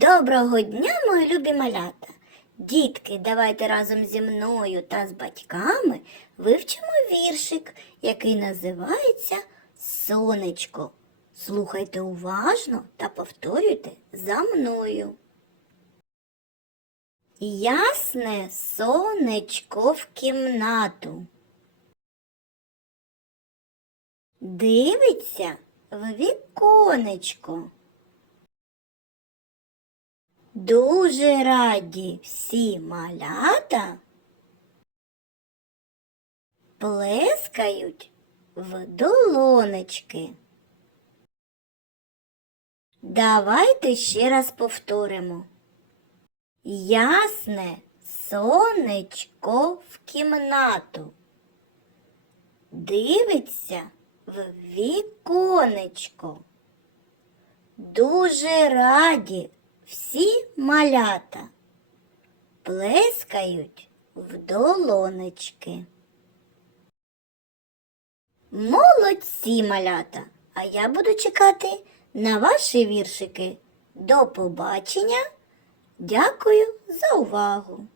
Доброго дня, мої любі малята! Дітки, давайте разом зі мною та з батьками вивчимо віршик, який називається Сонечко. Слухайте уважно та повторюйте за мною. Ясне сонечко в кімнату. Дивиться в віконечко. Дуже раді всі малята плескають в долонечки. Давайте ще раз повторимо. Ясне сонечко в кімнату. Дивиться в віконечко. Дуже раді всі малята плескають в долонечки. Молодці малята! А я буду чекати на ваші віршики. До побачення. Дякую за увагу!